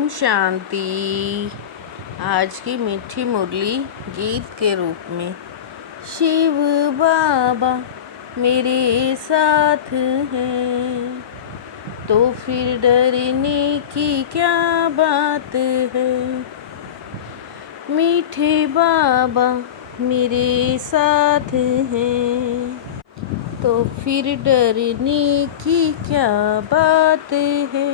ओम शांति। आज की मीठी मुरली गीत के रूप में। शिव बाबा मेरे साथ हैं तो फिर डरने की क्या बात है। मीठे बाबा मेरे साथ हैं तो फिर डरने की क्या बात है।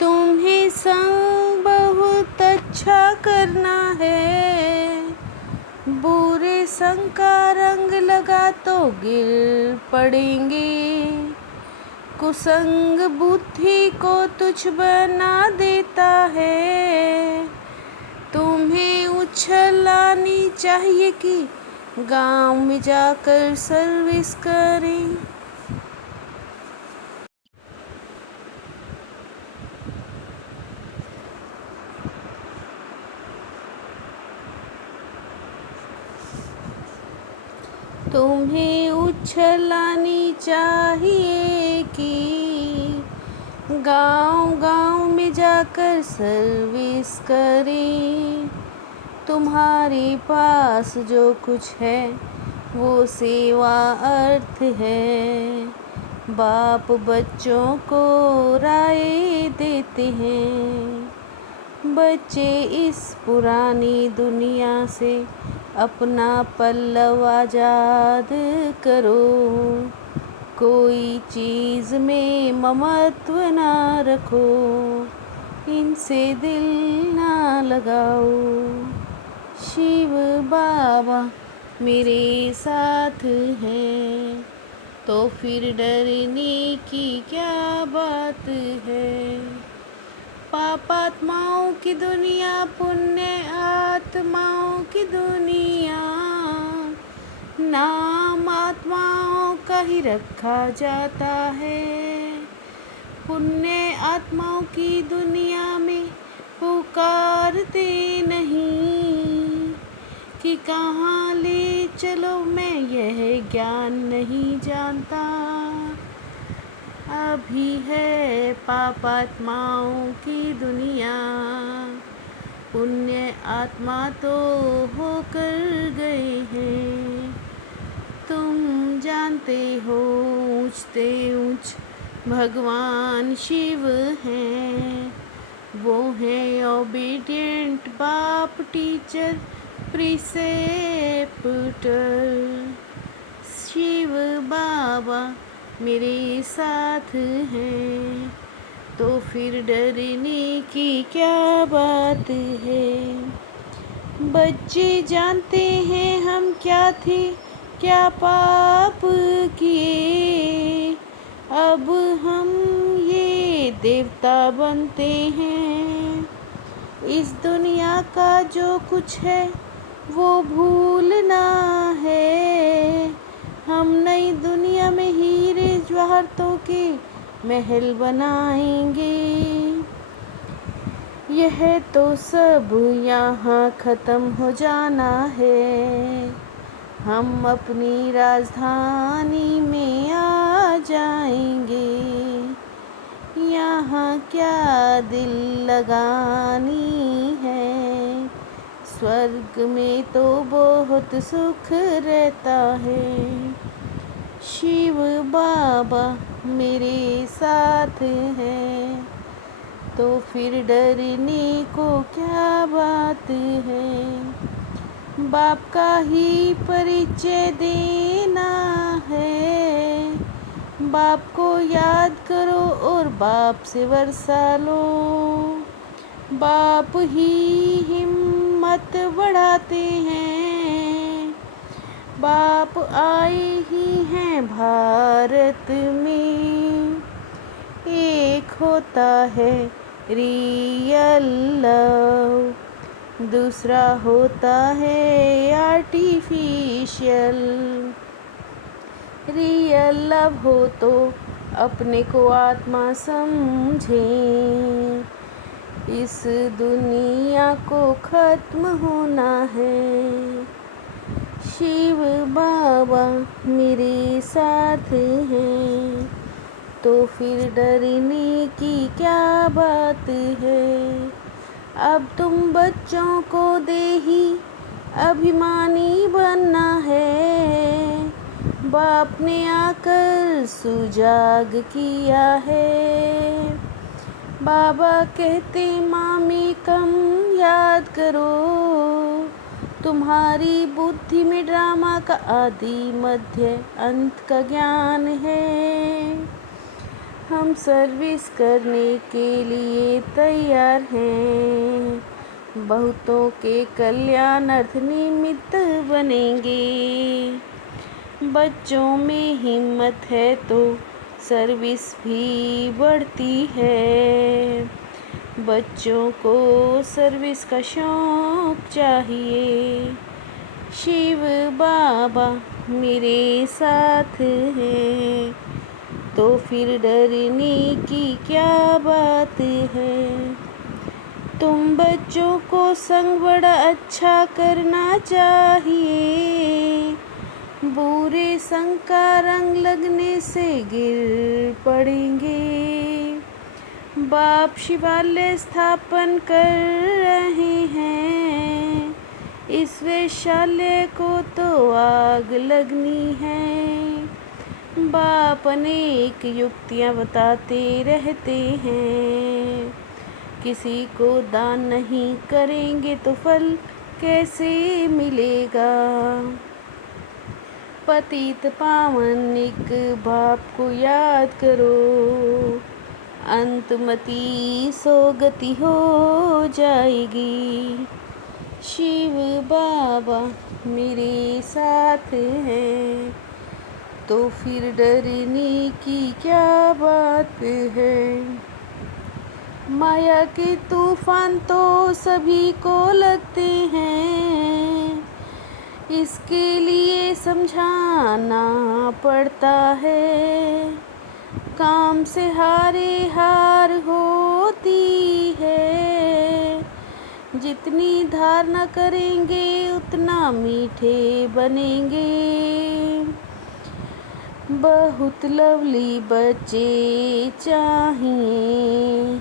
तुम्हें संग बहुत अच्छा करना है, बुरे संग का रंग लगा तो गिर पड़ेंगे। कुसंग बुद्धि को तुच्छ बना देता है। तुम्हें उछलानी चाहिए कि गांव में जाकर सर्विस करें। तुम्हें उछलानी चाहिए कि गांव में जाकर सर्विस करें। तुम्हारे पास जो कुछ है वो सेवा अर्थ है। बाप बच्चों को राय देते हैं, बच्चे इस पुरानी दुनिया से अपना पल्लव आज़ाद करो। कोई चीज़ में ममत्व ना रखो, इनसे दिल ना लगाओ। शिव बाबा मेरे साथ हैं तो फिर डरने की क्या बात है। पापात्माओं की दुनिया, पुण्य आत्माओं की दुनिया, नाम आत्माओं का ही रखा जाता है। पुण्य आत्माओं की दुनिया में पुकारते नहीं कि कहाँ ले चलो, मैं यह ज्ञान नहीं जानता। अभी है पापात्माओं की दुनिया, पुण्य आत्मा तो होकर गए हैं। तुम जानते हो ऊंचते ऊंच भगवान शिव हैं। वो हैं ओबीडियंट बाप, टीचर, प्रिसेप्टर। शिव बाबा मेरे साथ हैं तो फिर डरने की क्या बात है। बच्चे जानते हैं हम क्या थे, क्या पाप किए। अब हम ये देवता बनते हैं। इस दुनिया का जो कुछ है वो भूलना है। हम नई दुनिया में हीरे जवाहरातों के महल बनाएंगे। यह तो सब यहाँ ख़त्म हो जाना है। हम अपनी राजधानी में आ जाएंगे। यहाँ क्या दिल लगानी है, स्वर्ग में तो बहुत सुख रहता है। शिव बाबा मेरे साथ हैं तो फिर डरने को क्या बात है। बाप का ही परिचय देना है। बाप को याद करो और बाप से वर्षा लो। बाप ही हिम्मत बढ़ाते हैं। बाप आए ही हैं भारत में। एक होता है रियल लव, दूसरा होता है आर्टिफिशियल। रियल लव हो तो अपने को आत्मा समझें। इस दुनिया को ख़त्म होना है। शिव बाबा मेरे साथ हैं तो फिर डरने की क्या बात है। अब तुम बच्चों को देही अभिमानी बनना है। बाप ने आकर सुजाग किया है। बाबा कहते मामी कम याद करो। तुम्हारी बुद्धि में ड्रामा का आदि मध्य अंत का ज्ञान है। हम सर्विस करने के लिए तैयार हैं। बहुतों के कल्याणार्थ निमित्त बनेंगे। बच्चों में हिम्मत है तो सर्विस भी बढ़ती है। बच्चों को सर्विस का शौक चाहिए। शिव बाबा मेरे साथ हैं, तो फिर डरने की क्या बात है। तुम बच्चों को संग बड़ा अच्छा करना चाहिए। बुरे संग का रंग लगने से गिर पड़ेंगे। बाप शिवालय स्थापन कर रहे हैं। इस वेश्यालय को तो आग लगनी है। बाप अनेक युक्तियाँ बताते रहते हैं। किसी को दान नहीं करेंगे तो फल कैसे मिलेगा। पतित पावन एक बाप को याद करो। अंतमती सोगति हो जाएगी। शिव बाबा मेरे साथ हैं, तो फिर डरने की क्या बात है। माया के तूफान तो सभी को लगते हैं। इसके लिए समझाना पड़ता है। काम से हारे हार होती है। जितनी धारणा करेंगे उतना मीठे बनेंगे। बहुत लवली बच्चे चाहिए।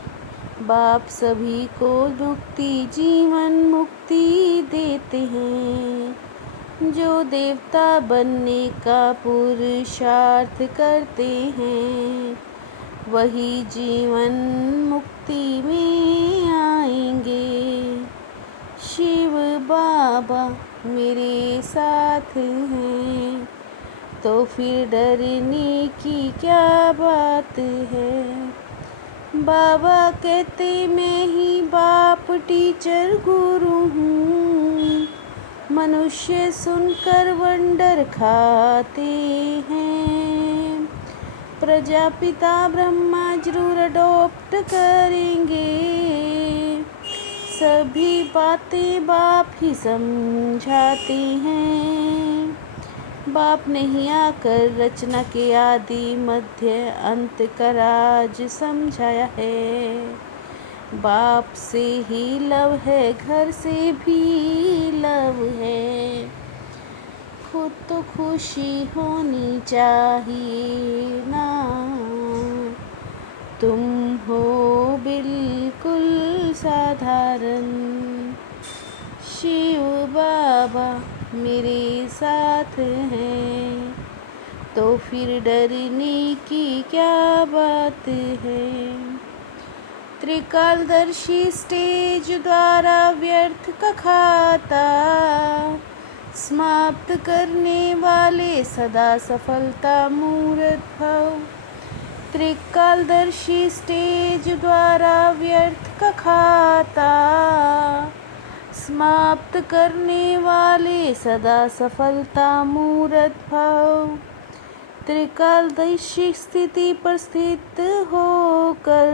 बाप सभी को मुक्ति जीवन मुक्ति देते हैं। जो देवता बनने का पुरुषार्थ करते हैं वही जीवन मुक्ति में आएंगे। शिव बाबा मेरे साथ हैं, तो फिर डरने की क्या बात है। बाबा कहते मैं ही बाप टीचर गुरु हूँ। मनुष्य सुनकर वंडर खाते हैं। प्रजापिता ब्रह्मा जरूर अडॉप्ट करेंगे। सभी बातें बाप ही समझाते हैं। बाप नहीं आकर रचना के आदि मध्य अंत का राज समझाया है। बाप से ही लव है, घर से भी लव है। खुद तो खुशी होनी चाहिए ना। तुम हो बिल्कुल साधारण। शिव बाबा मेरे साथ हैं, तो फिर डरने की क्या बात है। त्रिकालदर्शी स्टेज द्वारा व्यर्थ का खाता समाप्त करने वाले सदा सफलता मूर्त भव। त्रिकालदर्शी स्टेज द्वारा व्यर्थ का खाता समाप्त करने वाले सदा सफलता मूर्त भव। त्रिकालदर्शी स्थिति पर स्थित होकर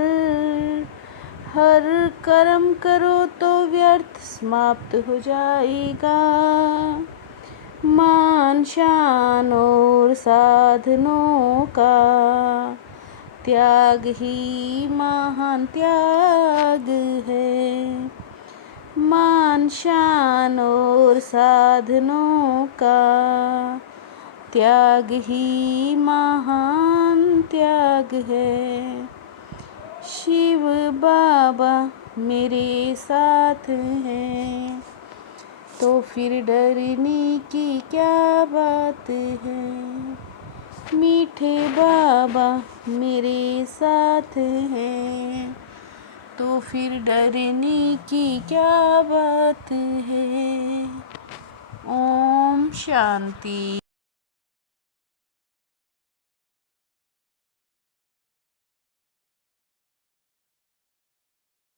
हर कर्म करो तो व्यर्थ समाप्त हो जाएगा। मान शान और साधनों का त्याग ही महान त्याग है। मान शान और साधनों का त्याग ही महान त्याग है। शिव बाबा मेरे साथ हैं, तो फिर डरने की क्या बात है। मीठे बाबा मेरे साथ हैं, तो फिर डरने की क्या बात है। ओम शांति।